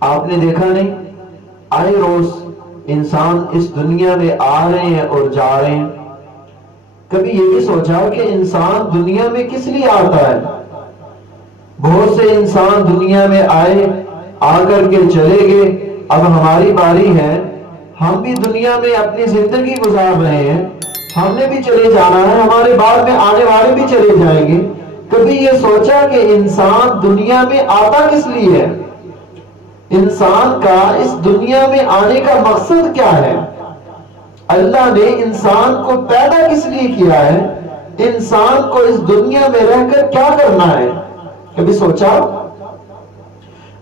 آپ نے دیکھا نہیں، آئے روز انسان اس دنیا میں آ رہے ہیں اور جا رہے ہیں. کبھی یہ بھی سوچا کہ انسان دنیا میں کس لیے آتا ہے؟ بہت سے انسان دنیا میں آئے، آ کر کے چلے گئے، اب ہماری باری ہے، ہم بھی دنیا میں اپنی زندگی گزار رہے ہیں، ہم نے بھی چلے جانا ہے، ہمارے بعد میں آنے والے بھی چلے جائیں گے. کبھی یہ سوچا کہ انسان دنیا میں آتا کس لیے ہے؟ انسان کا اس دنیا میں آنے کا مقصد کیا ہے؟ اللہ نے انسان کو پیدا کس لیے کیا ہے؟ انسان کو اس دنیا میں رہ کر کیا کرنا ہے؟ کبھی سوچا؟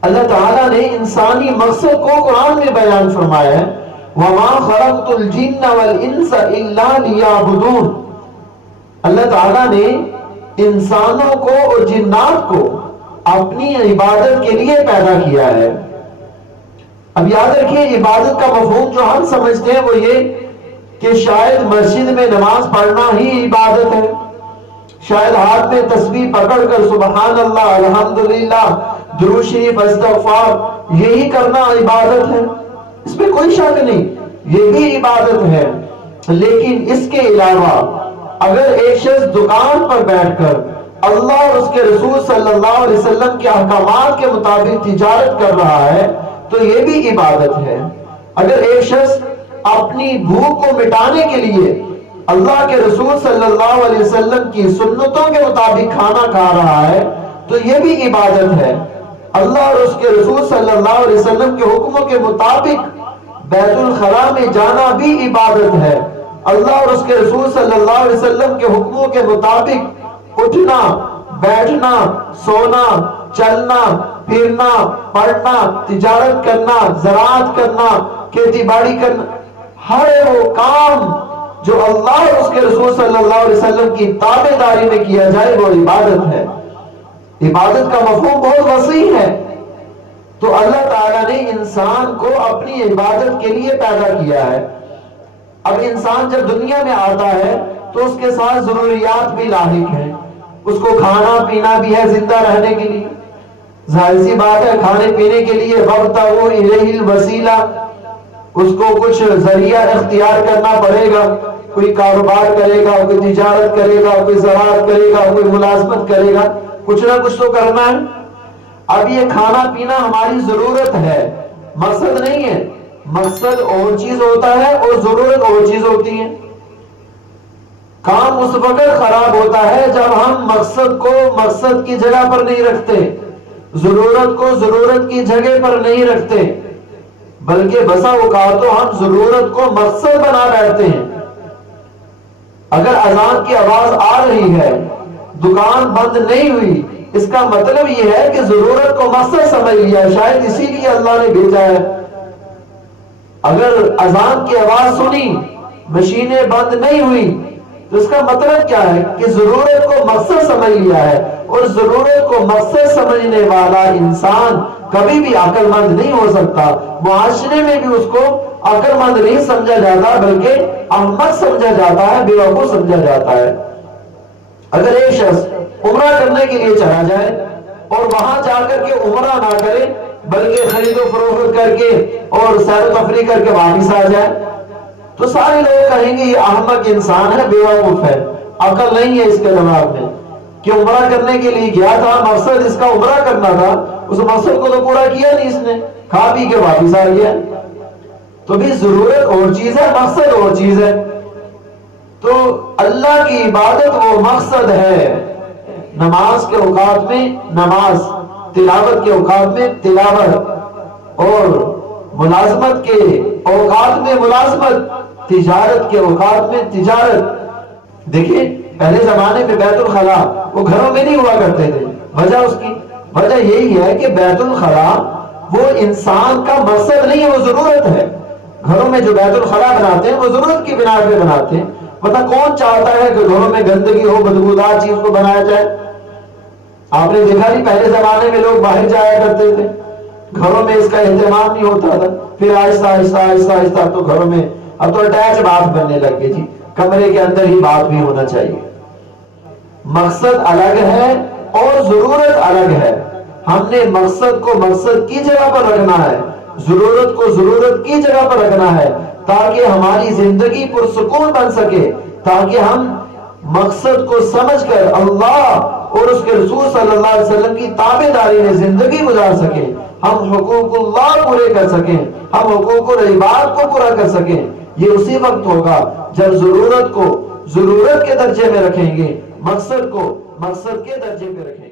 اللہ تعالیٰ نے انسانی مقصد کو قرآن میں بیان فرمایا ہے، وَمَا خَلَقْتُ الْجِنَّ وَالْإِنسَ إِلَّا لِيَعْبُدُونَ. اللہ تعالیٰ نے انسانوں کو اور جنات کو اپنی عبادت کے لیے پیدا کیا ہے. اب یاد رکھیے، عبادت کا مفہوم جو ہم سمجھتے ہیں وہ یہ کہ شاید مسجد میں نماز پڑھنا ہی عبادت ہے، شاید ہاتھ میں تسبیح پکڑ کر سبحان اللہ، الحمدللہ، درود شریف، استغفار، یہی کرنا عبادت ہے. اس میں کوئی شک نہیں، یہ بھی عبادت ہے. لیکن اس کے علاوہ اگر ایک شخص دکان پر بیٹھ کر اللہ اور اس کے رسول صلی اللہ علیہ وسلم کے احکامات کے مطابق تجارت کر رہا ہے تو یہ بھی عبادت ہے. اگر ایک شخص اپنی بھوک کو مٹانے کے لیے اللہ کے رسول صلی اللہ علیہ وسلم کی سنتوں کے مطابق کھانا کھا رہا ہے تو یہ بھی عبادت ہے. اللہ اور اس کے رسول صلی اللہ علیہ وسلم کے حکموں کے مطابق بیت الخلاء میں جانا بھی عبادت ہے. اللہ اور اس کے رسول صلی اللہ علیہ وسلم کے حکموں کے مطابق اٹھنا، بیٹھنا، سونا، چلنا، پھرنا، پڑھنا، تجارت کرنا، زراعت کرنا، کھیتی باڑی کرنا، ہر وہ کام جو اللہ اور اس کے رسول صلی اللہ علیہ وسلم کی تابعداری میں کیا جائے وہ عبادت ہے. عبادت کا مفہوم بہت وسیع ہے. تو اللہ تعالیٰ نے انسان کو اپنی عبادت کے لیے پیدا کیا ہے. اب انسان جب دنیا میں آتا ہے تو اس کے ساتھ ضروریات بھی لاحق ہیں. اس کو کھانا پینا بھی ہے زندہ رہنے کے لیے. ظاہر سی بات ہے کھانے پینے کے لیے وَابْتَغُوا إِلَيْهِ الْوَسِيلَةَ، اس کو کچھ ذریعہ اختیار کرنا پڑے گا. کوئی کاروبار کرے گا، کوئی تجارت کرے گا، کوئی زراعت کرے گا، کوئی ملازمت کرے گا، کچھ نہ کچھ تو کرنا ہے. اب یہ کھانا پینا ہماری ضرورت ہے، مقصد نہیں ہے. مقصد اور چیز ہوتا ہے اور ضرورت اور چیز ہوتی ہے. کام اس وقت خراب ہوتا ہے جب ہم مقصد کو مقصد کی جگہ پر نہیں رکھتے، ضرورت کو ضرورت کی جگہ پر نہیں رکھتے، بلکہ بسا اوقات تو ہم ضرورت کو مقصد بنا بیٹھتے ہیں. اگر اذان کی آواز آ رہی ہے، دکان بند نہیں ہوئی، اس کا مطلب یہ ہے کہ ضرورت کو مقصد سمجھ لیا، شاید اسی لیے اللہ نے بھیجا ہے. اگر اذان کی آواز سنی، مشینیں بند نہیں ہوئی، تو اس کا مطلب کیا ہے کہ ضرورت کو مقصد سمجھ لیا ہے. اور ضرورت کو مقصد سمجھنے والا انسان کبھی بھی عقل مند نہیں ہو سکتا. معاشرے میں بھی اس کو عقل مند نہیں سمجھا جاتا بلکہ احمق سمجھا جاتا ہے، بے وقوف سمجھا جاتا ہے. اگر ایک شخص عمرہ کرنے کے لیے چلا جائے اور وہاں جا کر کے عمرہ نہ کرے بلکہ خرید و فروخت کر کے اور سیر و تفریح کر کے واپس آ جائے تو سارے لوگ کہیں گے یہ احمق انسان ہے، بے وقوف ہے، عقل نہیں ہے اس کے دماغ میں. کہ عمرہ کرنے کے لیے گیا تھا، مقصد اس کا عمرہ کرنا تھا، اس مقصد کو تو پورا کیا نہیں، اس نے کھا پی کے واپس آ گیا. تو بھی ضرورت اور چیز ہے، مقصد اور چیز ہے. تو اللہ کی عبادت وہ مقصد ہے. نماز کے اوقات میں نماز، تلاوت کے اوقات میں تلاوت، اور ملازمت کے اوقات میں ملازمت، تجارت کے اوقات میں تجارت. دیکھیں پہلے زمانے میں بیت الخلاء وہ گھروں میں نہیں ہوا کرتے تھے. وجہ اس کی وجہ یہی ہے کہ بیت الخلاء وہ انسان کا مقصد نہیں ہے، وہ ضرورت ہے. گھروں میں جو بیت الخلاء بناتے ہیں وہ ضرورت کی بنا پہ بناتے ہیں. پتہ کون چاہتا ہے کہ گھروں میں گندگی ہو، بدبودار چیز کو بنایا جائے؟ آپ نے دیکھا نہیں پہلے زمانے میں لوگ باہر جایا کرتے تھے، گھروں میں اس کا اہتمام نہیں ہوتا تھا. پھر آہستہ آہستہ آہستہ آہستہ تو گھروں میں اب تو اٹیچ باتھ بننے لگ گئی. جی کمرے کے اندر ہی بات بھی ہونا چاہیے. مقصد الگ ہے اور ضرورت الگ ہے. ہم نے مقصد کو مقصد کی جگہ پر رکھنا ہے، ضرورت کو ضرورت کی جگہ پر رکھنا ہے، تاکہ ہماری زندگی پرسکون بن سکے، تاکہ ہم مقصد کو سمجھ کر اللہ اور اس کے رسول صلی اللہ علیہ وسلم کی تابعداری میں زندگی گزار سکیں، ہم حقوق اللہ پورے کر سکیں، ہم حقوق العباد کو پورا کر سکیں۔ یہ اسی وقت ہوگا جب ضرورت کو ضرورت کے درجے میں رکھیں گے، مقصد کو مقصد کے درجے پہ رکھیں گے۔